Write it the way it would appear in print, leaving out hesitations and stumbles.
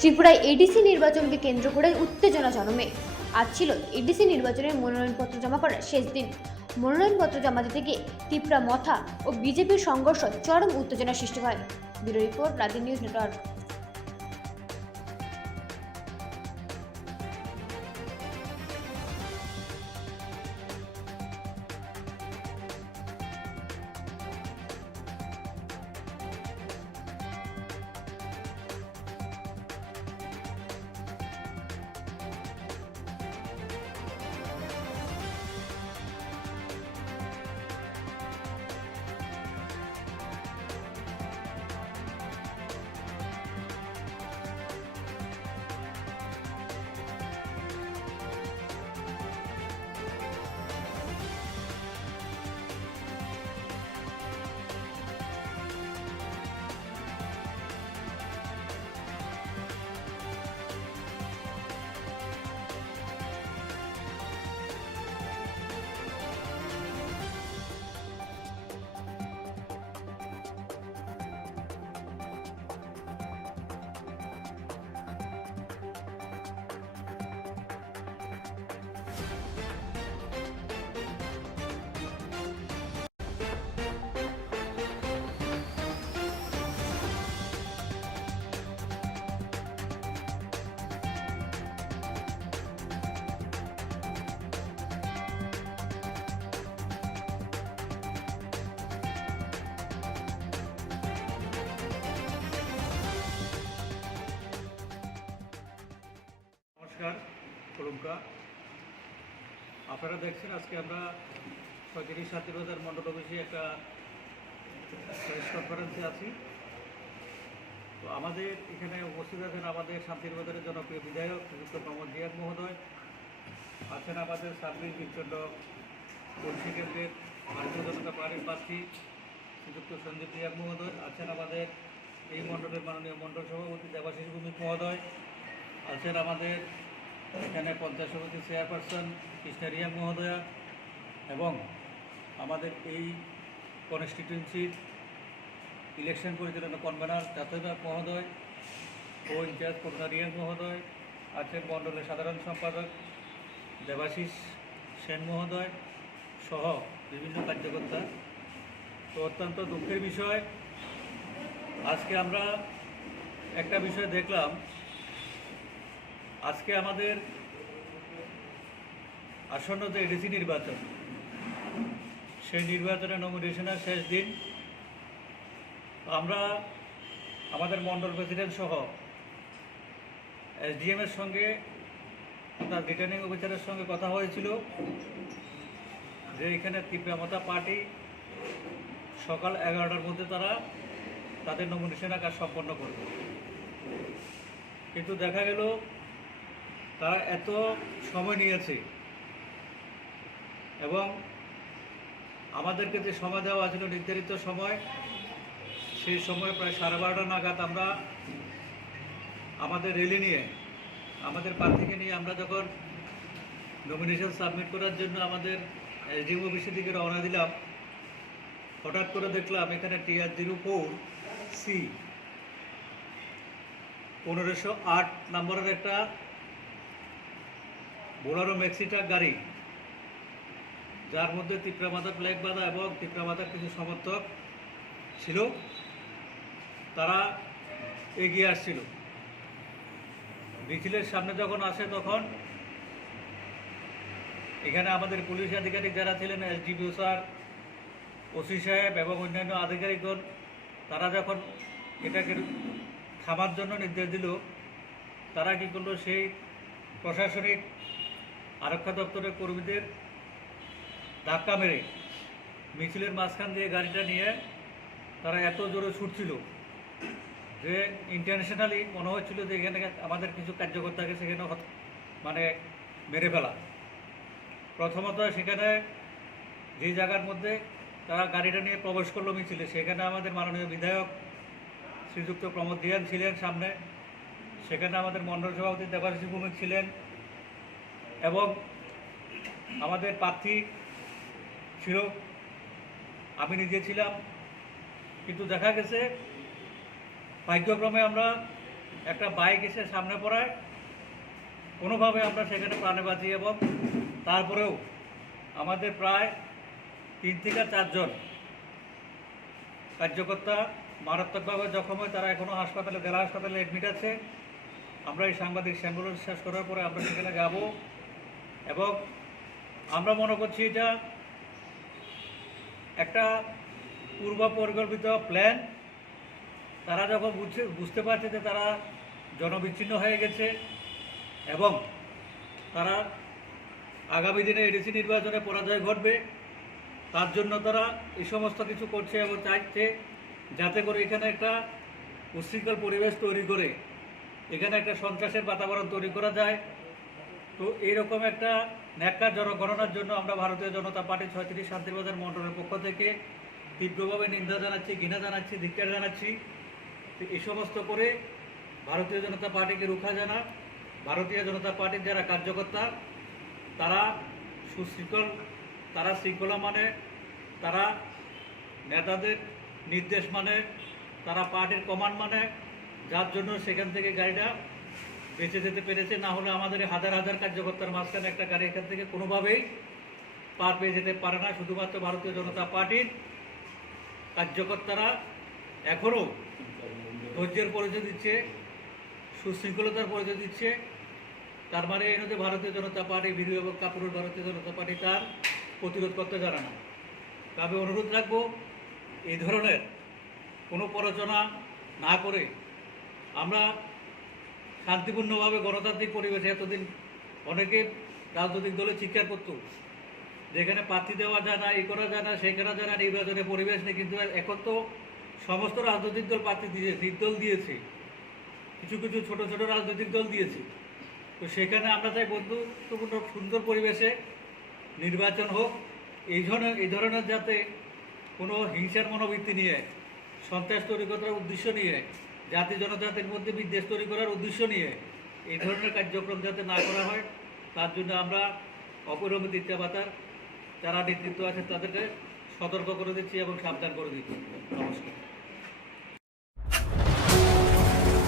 ত্রিপুরায় এডিসি নির্বাচনকে কেন্দ্র করে উত্তেজনা জন্মে। আজ ছিল এডিসি নির্বাচনের মনোনয়নপত্র জমা করার শেষ দিন। মনোনয়নপত্র জমা দিতে গিয়ে ত্রিপুরা মথা ও বিজেপির সংঘর্ষ চরম উত্তেজনা সৃষ্টি হয়। ব্যুরো রিপোর্ট, রাগিনী নিউজ নেটওয়ার্ক। নমস্কার কলুমকা, আপনারা দেখছেন আজকে আমরা ৩৭-৭ মণ্ডল অফিসে একটা প্রেস কনফারেন্সে আছি। তো আমাদের এখানে উপস্থিত আছেন আমাদের শান্তিনিকেতনের জনপ্রিয় বিধায়ক শ্রীযুক্ত প্রমোদ জিয়াদ মহোদয়, আছেন আমাদের সার্ভিস বিচ্ছন্ন কলসি কেন্দ্রের ভারতীয় জনতা পার্টির প্রার্থী শ্রীযুক্ত সঞ্জীব জিয়াদ মহোদয়, আছেন আমাদের এই মণ্ডলের মাননীয় মণ্ডল সভাপতি দেবাশিস ভৌমিক মহোদয়, আছেন আমাদের এখানে পঞ্চায়েত সমিতির চেয়ারপারসন কৃষ্ণা রিয়া মহোদয়া এবং আমাদের এই কনস্টিটিউয়েন্সির ইলেকশন পরিচালনা কনভেনার চাতক মহোদয় ও ইনচার্জ করুণা রিয়া মহোদয়, আছেন মণ্ডলের সাধারণ সম্পাদক দেবাশিস সেন মহোদয় সহ বিভিন্ন কার্যকর্তা। তো অত্যন্ত দুঃখের বিষয়, আজকে আমরা একটা বিষয় দেখলাম, আজকে আমাদের আসন্ন যে এডিসি নির্বাচন, সেই নির্বাচনের নমিনেশনের শেষ দিন। আমরা আমাদের মণ্ডল প্রেসিডেন্ট সহ এসডিএমের সঙ্গে তার রিটার্নিং অফিসারের সঙ্গে কথা হয়েছিল যে এখানে ত্রিপুরা মথা পার্টি সকাল 11টার মধ্যে তারা তাদের নমিনেশন কাজ সম্পন্ন করবে। কিন্তু দেখা গেল তারা এত সময় নিয়েছে এবং আমাদেরকে যে সময় দেওয়া ছিল নির্ধারিত সময়, সেই সময় প্রায় 12:30 নাগাদ আমরা আমাদের র্যালি নিয়ে আমাদের প্রার্থীকে নিয়ে আমরা যখন নমিনেশন সাবমিট করার জন্য আমাদের এসডিএম অফিসের দিকে রওনা দিলাম, হঠাৎ করে দেখলাম এখানে TR04C 1508 নম্বরের একটা বোলারো ম্যাক্সি ট্রাক গাড়ি, যার মধ্যে ত্রিপুরা মাতার ফ্ল্যাগ বাঁধা এবং ত্রিপুরা মাতার কিছু সমর্থক ছিল, তারা এগিয়ে আসছিল। মিছিলের সামনে যখন আসে তখন এখানে আমাদের পুলিশ আধিকারিক যারা ছিলেন, এসডিপিও স্যার, ওসি সাহেব এবং অন্যান্য আধিকারিকগণ, তারা যখন এটাকে থামার জন্য নির্দেশ দিল, তারা কী করলো, সেই প্রশাসনিক আরক্ষা দপ্তরের কর্মীদের ধাক্কা মেরে মিছিলের মাঝখান দিয়ে গাড়িটা নিয়ে তারা এত জোরে ছুটছিল যে ইন্টারন্যাশনালি মনে হচ্ছিল যে এখানে আমাদের কিছু কার্যকর্তাকে সেখানে মানে মেরে ফেলা। প্রথমত সেখানে যে জায়গার মধ্যে তারা গাড়িটা নিয়ে প্রবেশ করলো মিছিলে, সেখানে আমাদের মাননীয় বিধায়ক শ্রীযুক্ত প্রমোদ জিয়াদ ছিলেন সামনে, সেখানে আমাদের মণ্ডল সভাপতি দেবাশিস ভৌমিক ছিলেন এবং আমাদের প্রার্থী ছিল, আমি নিজে ছিলাম। কিন্তু দেখা গেছে ভাগ্যক্রমে আমরা একটা বাইক এসে সামনে পড়ায় কোনোভাবে আমরা সেখানে প্রাণে বাঁচি, এবং তারপরেও আমাদের প্রায় 3 থেকে 4 জন কার্যকর্তা মারাত্মকভাবে জখম হয়। তারা এখনও হাসপাতালে, জেলা হাসপাতালে অ্যাডমিট আছে। আমরা এই সাংবাদিক সম্মেলন শেষ করার পরে আমরা সেখানে যাব, এবং আমরা মনে করছি এটা একটা পূর্ব পরিকল্পিত প্ল্যান। তারা যখন বুঝতে পারছে যে তারা জনবিচ্ছিন্ন হয়ে গেছে এবং তারা আগামী দিনে এডিসি নির্বাচনে পরাজয় ঘটবে, তার জন্য তারা এই সমস্ত কিছু করছে এবং চাইছে যাতে করে এখানে একটা উচ্ছৃঙ্খল পরিবেশ তৈরি করে এখানে একটা সন্ত্রাসের বাতাবরণ তৈরি করা যায়। তো এইরকম একটা ন্যাক্কার জনগণনার জন্য আমরা ভারতীয় জনতা পার্টি 36 শান্তিবাজার মণ্ডলের পক্ষ থেকে তীব্রভাবে নিন্দা জানাচ্ছি, ঘৃণা জানাচ্ছি, ধিক্কার জানাচ্ছি। তো এই সমস্ত করে ভারতীয় জনতা পার্টিকে রুখা জানা, ভারতীয় জনতা পার্টির যারা কার্যকর্তা তারা সুশৃঙ্খল, তারা শৃঙ্খলা মানে, তারা নেতাদের নির্দেশ মানে, তারা পার্টির কমান্ড মানে, যার জন্য সেখান থেকে গাড়িটা বেঁচে যেতে পেরেছে। না হলে আমাদের হাজার হাজার কার্যকর্তার মাঝখানে একটা গাড়ি এখান থেকে কোনোভাবেই পার পেয়ে যেতে পারে না। শুধুমাত্র ভারতীয় জনতা পার্টির কার্যকর্তারা এখনও ধৈর্যের পরিচয় দিচ্ছে, সুশৃঙ্খলতার পরিচয় দিচ্ছে। তার মানে এই নয় যে ভারতীয় জনতা পার্টি, ভিডিও এবং কাপুরের ভারতীয় জনতা পার্টি তার প্রতিরোধ করতে জানে না। তবে অনুরোধ রাখবো, এই ধরনের কোনো প্ররোচনা না করে আমরা শান্তিপূর্ণভাবে গণতান্ত্রিক পরিবেশে, এতদিন অনেকে রাজনৈতিক দলে চিৎকার করতো যেখানে প্রার্থী দেওয়া যায় না, এই করা যায় না, সেই করা যায় না, নির্বাচনের পরিবেশ নেই, কিন্তু এখন তো সমস্ত রাজনৈতিক দল প্রার্থী দিয়েছে, নির্দল দিয়েছে, কিছু কিছু ছোট ছোট রাজনৈতিক দল দিয়েছে। তো সেখানে আমরা চাই বন্ধুত্বপূর্ণ সুন্দর পরিবেশে নির্বাচন হোক। এই ধরনের যাতে কোনো হিংসার মনোবৃত্তি নিয়ে, সন্ত্রাস তৈরি করার উদ্দেশ্য নিয়ে, জাতি জনজাতির মধ্যে বিদ্বেষ তৈরি করার উদ্দেশ্য নিয়ে এই ধরনের কার্যক্রম যাতে না করা হয়, তার জন্য আমরা অপরিমিত ইচ্ছাবাতার যারা নেতৃত্ব আছে তাদেরকে সতর্ক করে দিচ্ছি এবং সাবধান করে দিচ্ছি। নমস্কার।